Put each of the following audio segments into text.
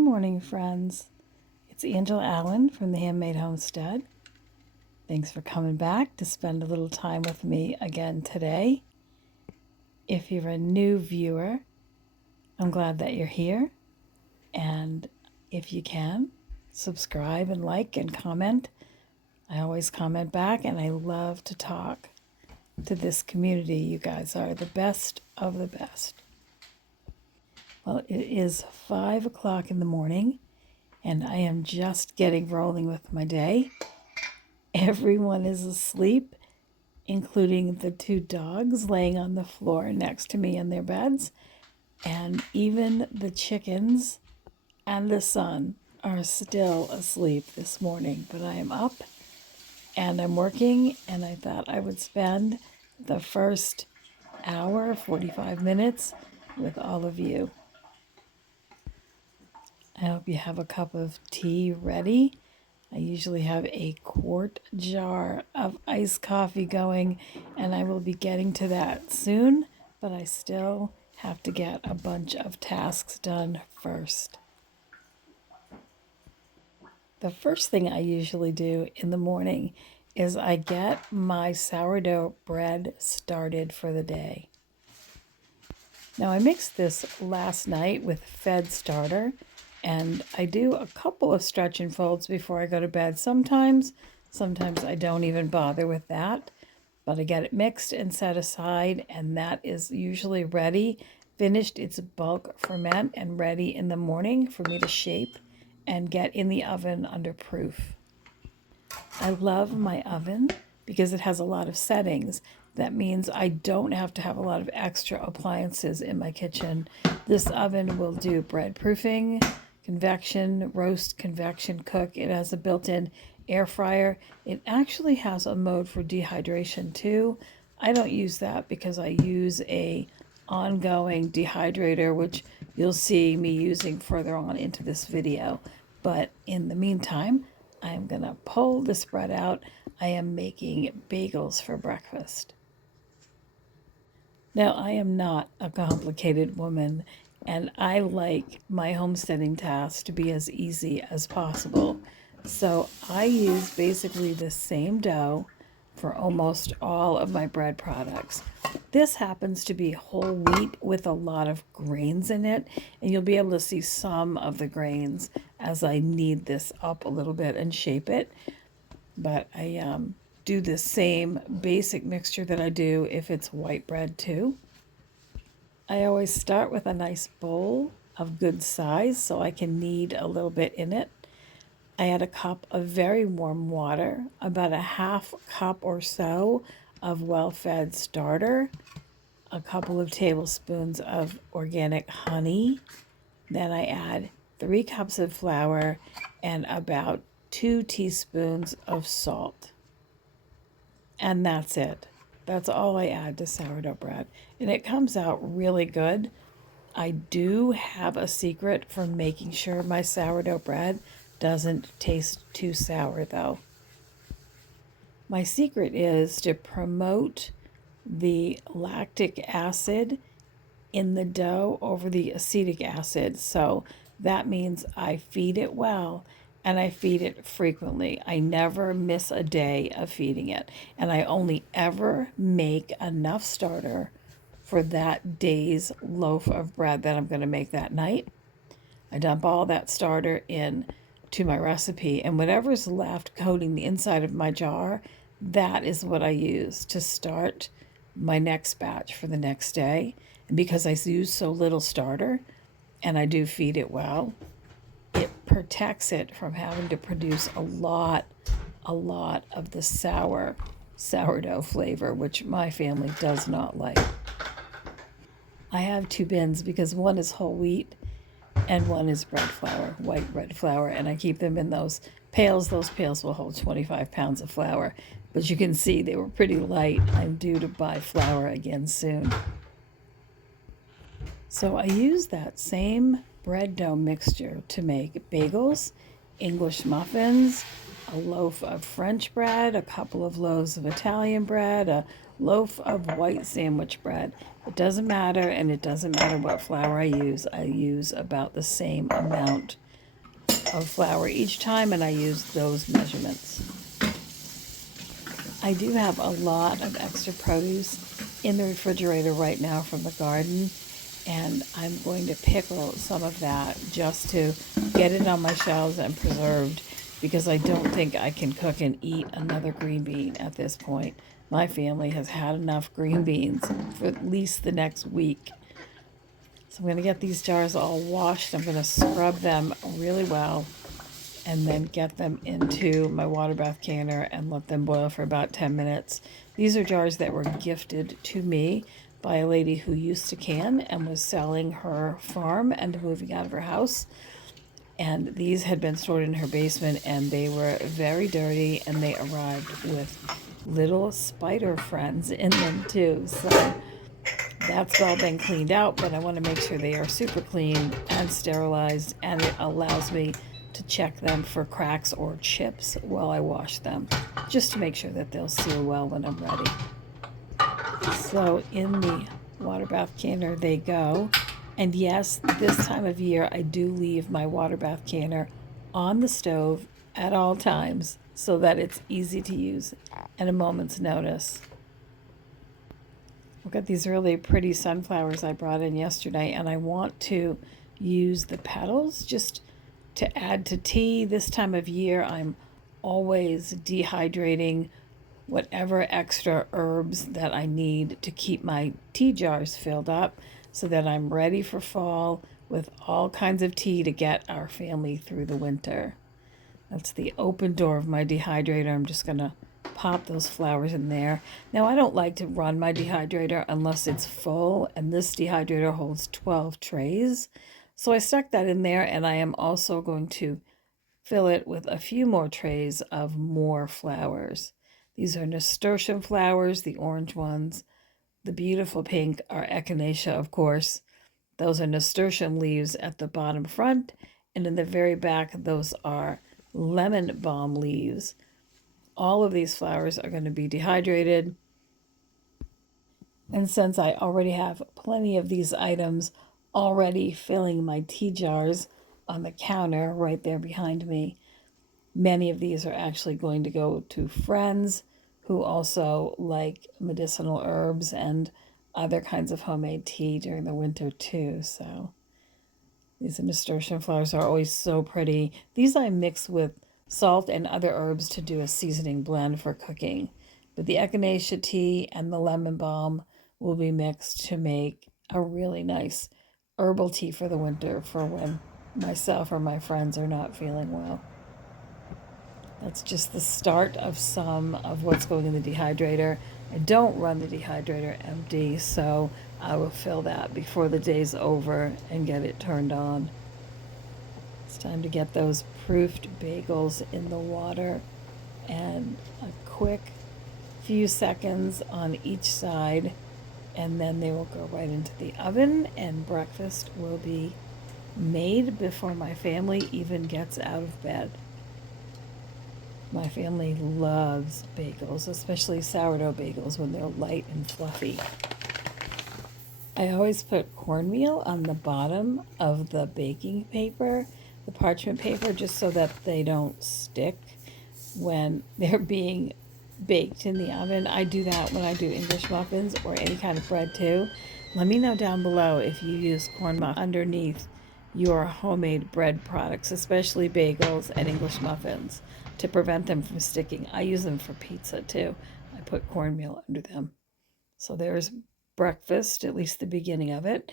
Good morning, friends. It's Angela Allen from the Handmade Homestead. Thanks for coming back to spend a little time with me again today. If you're a new viewer, I'm glad that you're here. And if you can, subscribe and like and comment. I always comment back, and I love to talk to this community. You guys are the best of the best. Well, it is 5 o'clock in the morning, and I am just getting rolling with my day. Everyone is asleep, including the two dogs laying on the floor next to me in their beds, and even the chickens and the sun are still asleep this morning. But I am up and I'm working, and I thought I would spend the first hour, 45 minutes with all of you. I hope you have a cup of tea ready. I usually have a quart jar of iced coffee going, and I will be getting to that soon, but I still have to get a bunch of tasks done first. The first thing I usually do in the morning is I get my sourdough bread started for the day. Now, I mixed this last night with Fed starter, and I do a couple of stretch and folds before I go to bed. Sometimes I don't even bother with that, but I get it mixed and set aside, and that is usually ready, finished its bulk ferment, and ready in the morning for me to shape and get in the oven under proof. I love my oven because it has a lot of settings. That means I don't have to have a lot of extra appliances in my kitchen. This oven will do bread proofing, convection, roast, convection, cook. It has a built-in air fryer. It actually has a mode for dehydration too. I don't use that because I use a ongoing dehydrator, which you'll see me using further on into this video. But in the meantime, I'm gonna pull this bread out. I am making bagels for breakfast. Now, I am not a complicated woman, and I like my homesteading tasks to be as easy as possible. So I use basically the same dough for almost all of my bread products. This happens to be whole wheat with a lot of grains in it, and you'll be able to see some of the grains as I knead this up a little bit and shape it. But I do the same basic mixture that I do if it's white bread too. I always start with a nice bowl of good size so I can knead a little bit in it. I add a cup of very warm water, about a half cup or so of well-fed starter, a couple of tablespoons of organic honey. Then I add 3 cups of flour and about 2 teaspoons of salt. And that's it. That's all I add to sourdough bread. And it comes out really good. I do have a secret for making sure my sourdough bread doesn't taste too sour though. My secret is to promote the lactic acid in the dough over the acetic acid. So that means I feed it well, and I feed it frequently. I never miss a day of feeding it, and I only ever make enough starter for that day's loaf of bread that I'm going to make that night. I dump all that starter in to my recipe, and whatever's left coating the inside of my jar, that is what I use to start my next batch for the next day. And because I use so little starter and I do feed it well, it protects it from having to produce a lot of the sourdough flavor, which my family does not like. I have 2 bins because one is whole wheat and one is bread flour, white bread flour, and I keep them in those pails. Those pails will hold 25 pounds of flour, but you can see they were pretty light. I'm due to buy flour again soon. So I use that same bread dough mixture to make bagels, English muffins, a loaf of French bread, a couple of loaves of Italian bread, a loaf of white sandwich bread. It doesn't matter, and it doesn't matter what flour I use. I use about the same amount of flour each time, and I use those measurements. I do have a lot of extra produce in the refrigerator right now from the garden, and I'm going to pickle some of that just to get it on my shelves and preserved, because I don't think I can cook and eat another green bean at this point. My family has had enough green beans for at least the next week. So I'm going to get these jars all washed. I'm going to scrub them really well and then get them into my water bath canner and let them boil for about 10 minutes. These are jars that were gifted to me by a lady who used to can and was selling her farm and moving out of her house. And these had been stored in her basement, and they were very dirty, and they arrived with little spider friends in them too. So that's all been cleaned out, but I want to make sure they are super clean and sterilized, and it allows me to check them for cracks or chips while I wash them, just to make sure that they'll seal well when I'm ready. So in the water bath canner they go. And yes, this time of year I do leave my water bath canner on the stove at all times so that it's easy to use at a moment's notice. I've got these really pretty sunflowers I brought in yesterday, and I want to use the petals just to add to tea. This time of year, I'm always dehydrating whatever extra herbs that I need to keep my tea jars filled up so that I'm ready for fall with all kinds of tea to get our family through the winter. That's the open door of my dehydrator. I'm just going to pop those flowers in there. Now, I don't like to run my dehydrator unless it's full, and this dehydrator holds 12 trays. So I stuck that in there, and I am also going to fill it with a few more trays of more flowers. These are nasturtium flowers, the orange ones. The beautiful pink are echinacea, of course. Those are nasturtium leaves at the bottom front, and in the very back, those are lemon balm leaves. All of these flowers are going to be dehydrated. And since I already have plenty of these items already filling my tea jars on the counter right there behind me, many of these are actually going to go to friends who also like medicinal herbs and other kinds of homemade tea during the winter too. So these nasturtium flowers are always so pretty. These I mix with salt and other herbs to do a seasoning blend for cooking. But the echinacea tea and the lemon balm will be mixed to make a really nice herbal tea for the winter for when myself or my friends are not feeling well. That's just the start of some of what's going in the dehydrator. I don't run the dehydrator empty, so I will fill that before the day's over and get it turned on. It's time to get those proofed bagels in the water, and a quick few seconds on each side, and then they will go right into the oven, and breakfast will be made before my family even gets out of bed. My family loves bagels, especially sourdough bagels when they're light and fluffy. I always put cornmeal on the bottom of the baking paper, the parchment paper, just so that they don't stick when they're being baked in the oven. I do that when I do English muffins or any kind of bread too. Let me know down below if you use corn muff underneath your homemade bread products, especially bagels and English muffins, to prevent them from sticking. I use them for pizza too. I put cornmeal under them. So there's breakfast, at least the beginning of it.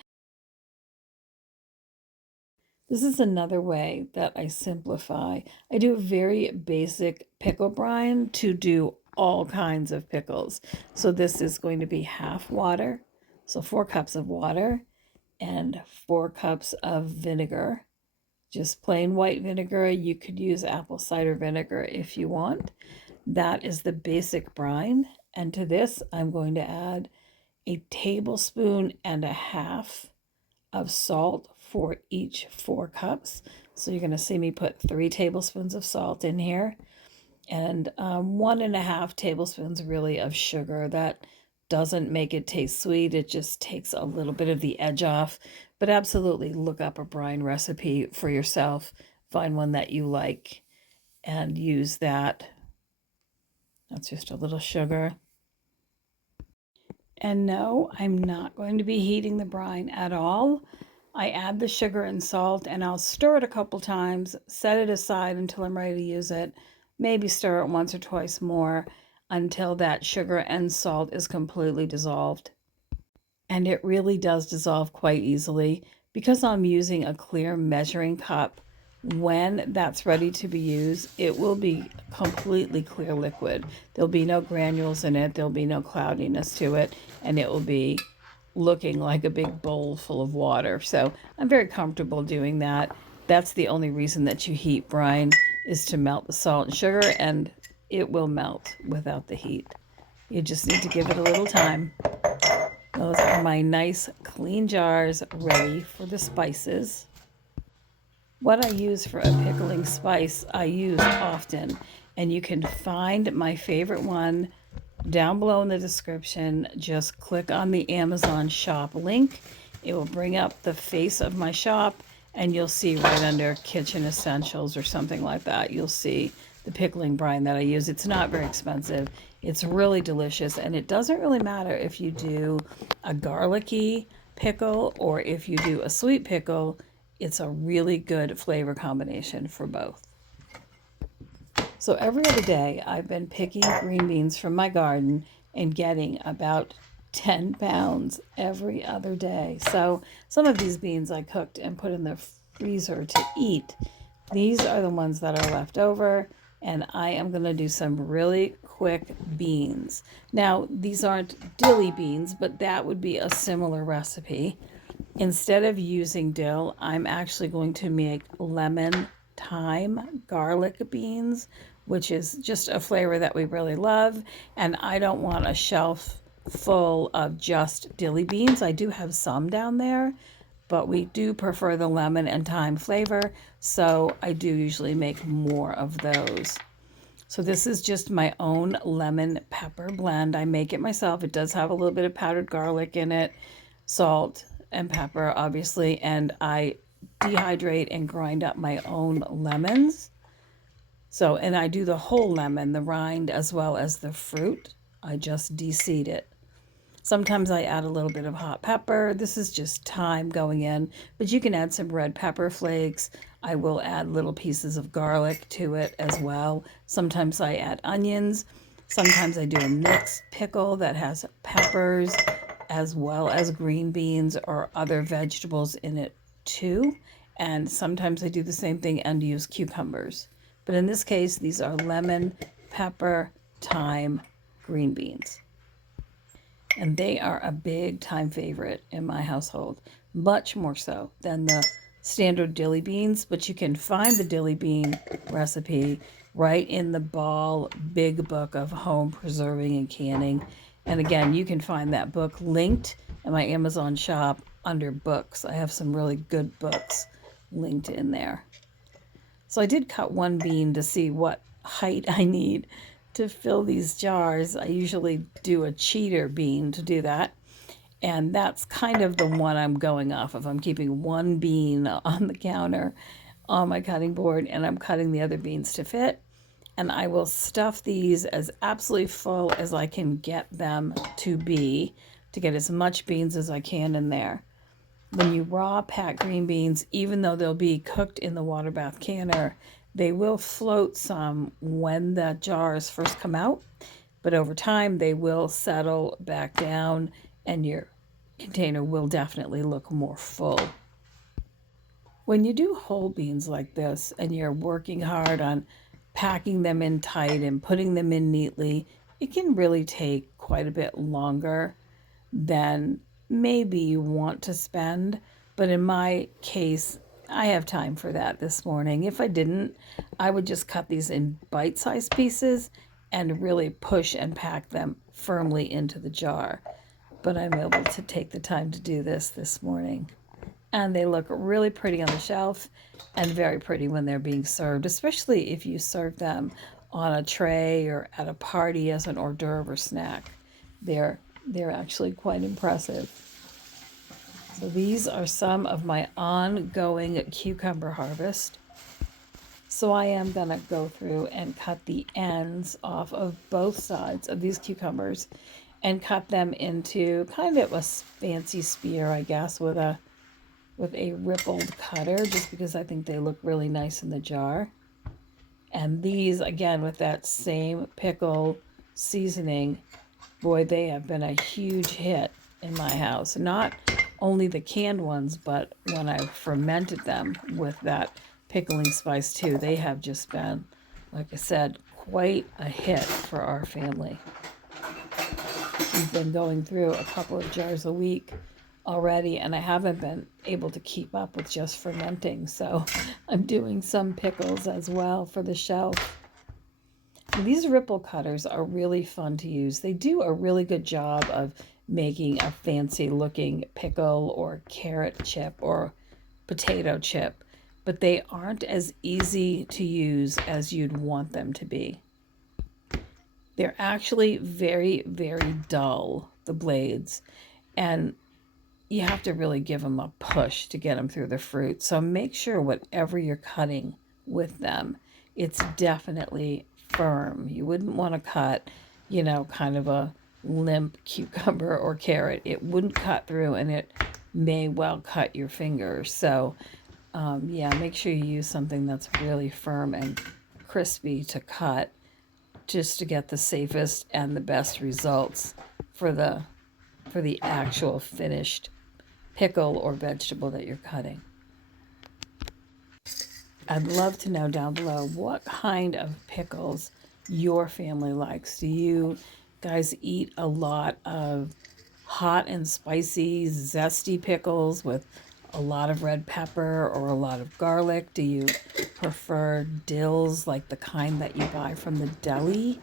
This is another way that I simplify. I do a very basic pickle brine to do all kinds of pickles. So this is going to be half water, so 4 cups of water, and 4 cups of vinegar. Just plain white vinegar. You could use apple cider vinegar if you want. That is the basic brine. And to this, I'm going to add a tablespoon and a half of salt for each 4 cups. So you're going to see me put 3 tablespoons of salt in here, and 1.5 tablespoons really of sugar. That doesn't make it taste sweet. It just takes a little bit of the edge off. But absolutely look up a brine recipe for yourself find one that you like and use that. That's just a little sugar. And no, I'm not going to be heating the brine at all. I add the sugar and salt and I'll stir it a couple times, set it aside until I'm ready to use it, maybe stir it once or twice more until that sugar and salt is completely dissolved. And it really does dissolve quite easily because I'm using a clear measuring cup. When that's ready to be used, it will be completely clear liquid. There'll be no granules in it, there'll be no cloudiness to it, and it will be looking like a big bowl full of water. So I'm very comfortable doing that. That's the only reason that you heat brine, is to melt the salt and sugar, and it will melt without the heat. You just need to give it a little time. Those are my nice clean jars ready for the spices. What I use for a pickling spice, I use often, and you can find my favorite one down below in the description. Just click on the Amazon shop link. It will bring up the face of my shop, and you'll see right under kitchen essentials or something like that, you'll see the pickling brine that I use. It's not very expensive. It's really delicious, and it doesn't really matter if you do a garlicky pickle or if you do a sweet pickle. It's a really good flavor combination for both. So every other day, I've been picking green beans from my garden and getting about 10 pounds every other day. So some of these beans I cooked and put in the freezer to eat. These are the ones that are left over, and I am going to do some really quick beans. Now, these aren't dilly beans, but that would be a similar recipe. Instead of using dill, I'm actually going to make lemon-thyme garlic beans, which is just a flavor that we really love. And I don't want a shelf full of just dilly beans. I do have some down there, but we do prefer the lemon and thyme flavor, so I do usually make more of those. So this is just my own lemon pepper blend. I make it myself. It does have a little bit of powdered garlic in it, salt and pepper, obviously, and I dehydrate and grind up my own lemons. So, and I do the whole lemon, the rind as well as the fruit. I just de-seed it. Sometimes I add a little bit of hot pepper. This is just thyme going in, but you can add some red pepper flakes. I will add little pieces of garlic to it as well. Sometimes I add onions. Sometimes I do a mixed pickle that has peppers as well as green beans or other vegetables in it too. And sometimes I do the same thing and use cucumbers. But in this case, these are lemon, pepper, thyme, green beans. And they are a big time favorite in my household, much more so than the standard dilly beans. But you can find the dilly bean recipe right in the Ball Big Book of Home Preserving and Canning. And again, you can find that book linked in my Amazon shop under books. I have some really good books linked in there. So I did cut one bean to see what height I need to fill these jars. I usually do a cheater bean to do that. And that's kind of the one I'm going off of. I'm keeping one bean on the counter on my cutting board, and I'm cutting the other beans to fit. And I will stuff these as absolutely full as I can get them to be, to get as much beans as I can in there. When you raw pack green beans, even though they'll be cooked in the water bath canner, they will float some when the jars first come out, but over time they will settle back down and your container will definitely look more full. When you do whole beans like this and you're working hard on packing them in tight and putting them in neatly, it can really take quite a bit longer than maybe you want to spend. But in my case, I have time for that this morning. If I didn't, I would just cut these in bite-sized pieces and really push and pack them firmly into the jar. But I'm able to take the time to do this morning. And they look really pretty on the shelf and very pretty when they're being served, especially if you serve them on a tray or at a party as an hors d'oeuvre or snack. They're actually quite impressive. So these are some of my ongoing cucumber harvest. So I am going to go through and cut the ends off of both sides of these cucumbers and cut them into kind of a fancy spear, I guess, with a rippled cutter, just because I think they look really nice in the jar. And these, again, with that same pickle seasoning, boy, they have been a huge hit in my house. Not only the canned ones, but when I fermented them with that pickling spice too, they have just been, like I said, quite a hit for our family. We've been going through a couple of jars a week already, and I haven't been able to keep up with just fermenting, so I'm doing some pickles as well for the shelf. These ripple cutters are really fun to use. They do a really good job of making a fancy looking pickle or carrot chip or potato chip, but they aren't as easy to use as you'd want them to be. They're actually very, very dull, the blades, and you have to really give them a push to get them through the fruit. So make sure whatever you're cutting with them, it's definitely firm. You wouldn't want to cut, kind of a limp cucumber or carrot. It wouldn't cut through, and it may well cut your fingers. So yeah, make sure you use something that's really firm and crispy to cut, just to get the safest and the best results for the actual finished pickle or vegetable that you're cutting. I'd love to know down below what kind of pickles your family likes. Do you guys eat a lot of hot and spicy, zesty pickles with a lot of red pepper or a lot of garlic? Do you prefer dills like the kind that you buy from the deli?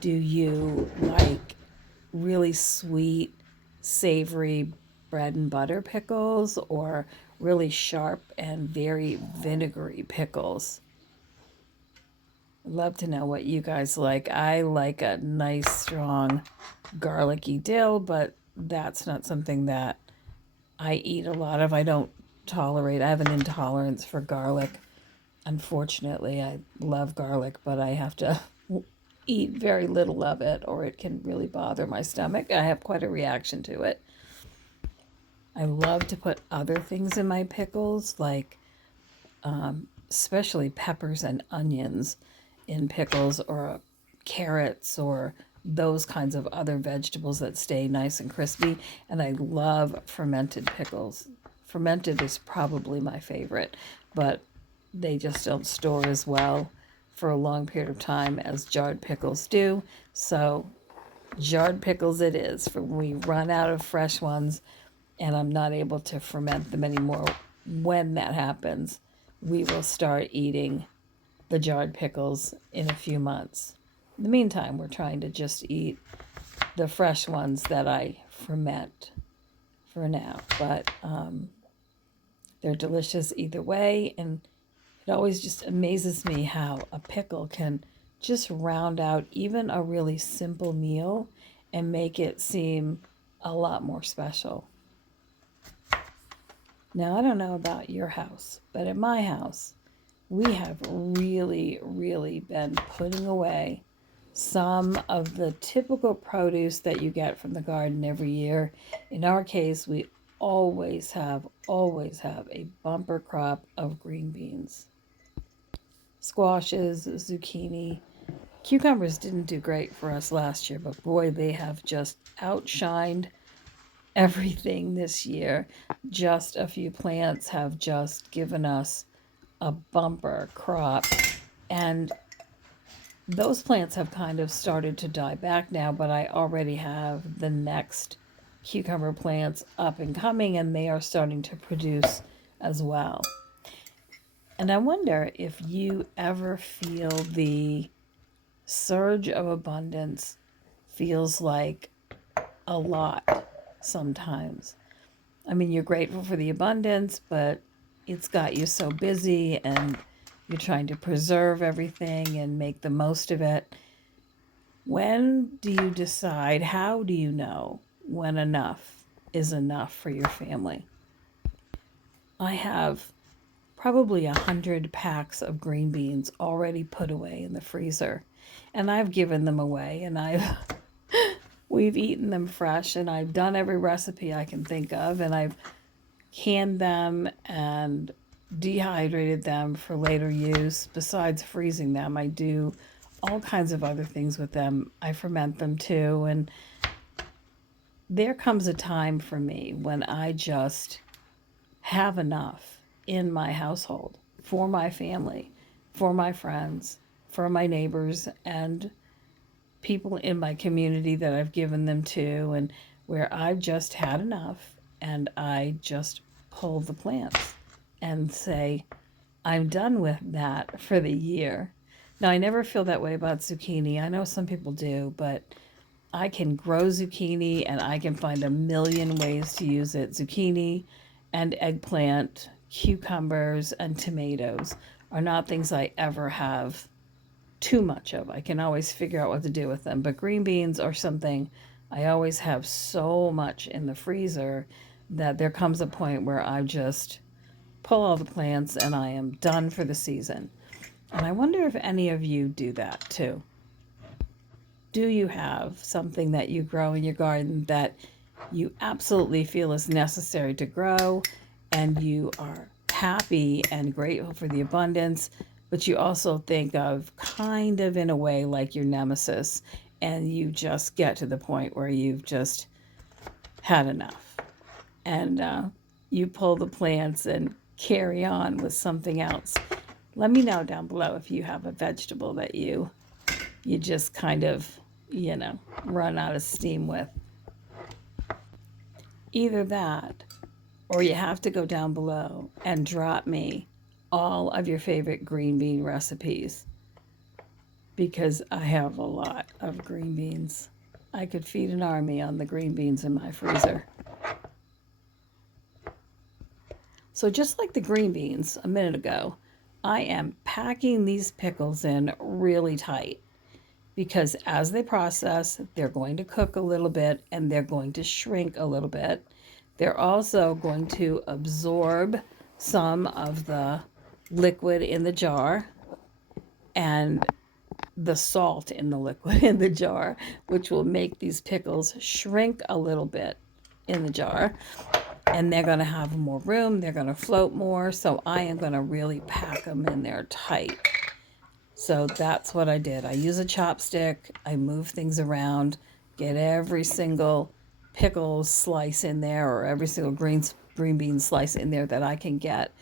Do you like really sweet, savory bread and butter pickles, or really sharp and very vinegary pickles? I'd love to know what you guys like. I like a nice, strong, garlicky dill, but that's not something that I eat a lot of. I have an intolerance for garlic. Unfortunately, I love garlic, but I have to eat very little of it or it can really bother my stomach. I have quite a reaction to it. I love to put other things in my pickles, like especially peppers and onions in pickles, or carrots, or those kinds of other vegetables that stay nice and crispy. And I love fermented pickles. Fermented is probably my favorite, but they just don't store as well for a long period of time as jarred pickles do. So jarred pickles it is for when we run out of fresh ones and I'm not able to ferment them anymore. When that happens, we will start eating the jarred pickles in a few months. In the meantime, we're trying to just eat the fresh ones that I ferment for now. But they're delicious either way, and it always just amazes me how a pickle can just round out even a really simple meal and make it seem a lot more special. Now, I don't know about your house, but at my house, we have really, really been putting away some of the typical produce that you get from the garden every year. In our case, we always have a bumper crop of green beans. Squashes, zucchini. Cucumbers didn't do great for us last year, but boy, they have just outshined everything this year. Just a few plants have just given us a bumper crop, and those plants have kind of started to die back now, but I already have the next cucumber plants up and coming, and they are starting to produce as well. And I wonder if you ever feel the surge of abundance feels like a lot sometimes. I mean, you're grateful for the abundance, but it's got you so busy and you're trying to preserve everything and make the most of it. When do you decide, how do you know when enough is enough for your family? I have probably 100 packs of green beans already put away in the freezer. And I've given them away, and we've eaten them fresh, and I've done every recipe I can think of, and I've canned them and dehydrated them for later use. Besides freezing them, I do all kinds of other things with them. I ferment them too, and there comes a time for me when I just have enough in my household for my family, for my friends, for my neighbors, and people in my community that I've given them to, and where I've just had enough and I just pull the plants and say, I'm done with that for the year. Now, I never feel that way about zucchini. I know some people do, but I can grow zucchini and I can find a million ways to use it. Zucchini and eggplant, cucumbers, and tomatoes are not things I ever have too much of. I can always figure out what to do with them. But green beans are something I always have so much in the freezer that there comes a point where I just pull all the plants and I am done for the season. And I wonder if any of you do that too. Do you have something that you grow in your garden that you absolutely feel is necessary to grow, and you are happy and grateful for the abundance, but you also think of kind of in a way like your nemesis, and you just get to the point where you've just had enough, and you pull the plants and carry on with something else? Let me know down below if you have a vegetable that you just kind of, run out of steam with. Either that, or you have to go down below and drop me all of your favorite green bean recipes, because I have a lot of green beans. I could feed an army on the green beans in my freezer. So just like the green beans a minute ago, I am packing these pickles in really tight, because as they process, they're going to cook a little bit and they're going to shrink a little bit. They're also going to absorb some of the liquid in the jar and the salt in the liquid in the jar, which will make these pickles shrink a little bit in the jar. And they're going to have more room, they're going to float more, so I am going to really pack them in there tight. So that's what I did. I use a chopstick, I move things around, get every single pickle slice in there, or every single green bean slice in there that I can get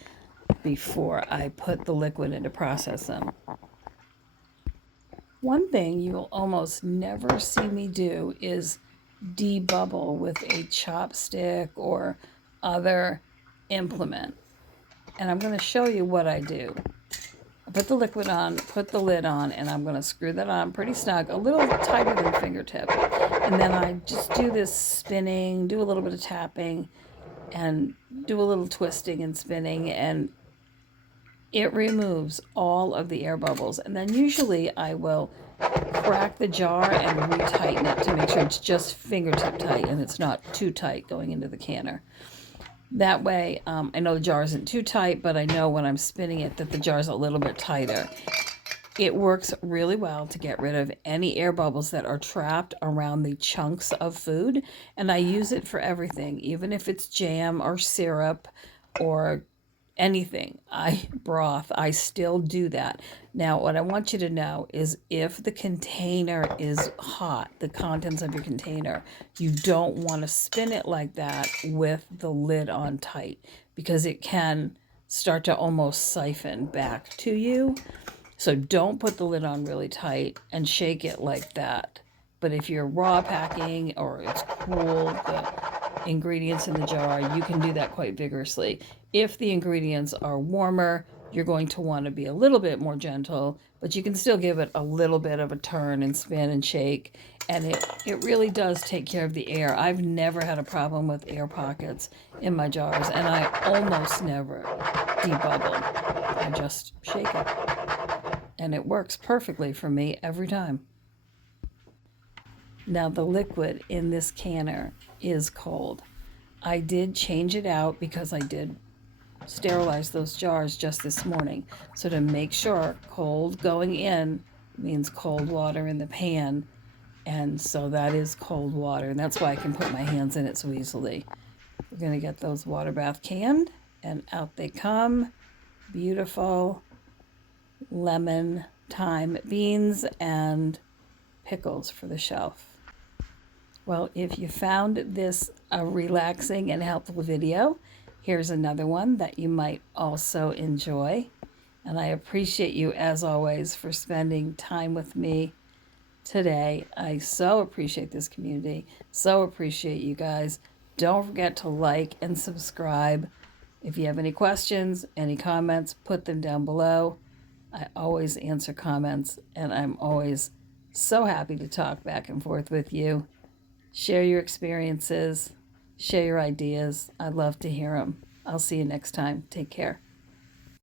before I put the liquid in to process them. One thing you will almost never see me do is debubble with a chopstick or other implement. And I'm going to show you what I do. I put the liquid on, put the lid on, and I'm going to screw that on pretty snug, a little tighter than fingertip. And then I just do this spinning, do a little bit of tapping, and do a little twisting and spinning, and it removes all of the air bubbles. And then usually I will crack the jar and retighten it to make sure it's just fingertip tight and it's not too tight going into the canner. That way, I know the jar isn't too tight, but I know when I'm spinning it that the jar's a little bit tighter. It works really well to get rid of any air bubbles that are trapped around the chunks of food, and I use it for everything, even if it's jam or syrup or anything, broth, I still do that. Now, what I want you to know is if the container is hot, the contents of your container, you don't want to spin it like that with the lid on tight, because it can start to almost siphon back to you. So don't put the lid on really tight and shake it like that. But if you're raw packing or it's cool, the ingredients in the jar, you can do that quite vigorously. If the ingredients are warmer, you're going to want to be a little bit more gentle, but you can still give it a little bit of a turn and spin and shake, and it really does take care of the air. I've never had a problem with air pockets in my jars, and I almost never debubble. I just shake it, and it works perfectly for me every time. Now the liquid in this canner is cold. I did change it out because I did sterilized those jars just this morning. So to make sure, cold going in means cold water in the pan. And so that is cold water. And that's why I can put my hands in it so easily. We're going to get those water bath canned, and out they come. Beautiful lemon-thyme beans and pickles for the shelf. Well, if you found this a relaxing and helpful video, here's another one that you might also enjoy. And I appreciate you, as always, for spending time with me today. I so appreciate this community. So appreciate you guys. Don't forget to like and subscribe. If you have any questions, any comments, put them down below. I always answer comments, and I'm always so happy to talk back and forth with you. Share your experiences, share your ideas. I'd love to hear them. I'll see you next time. Take care.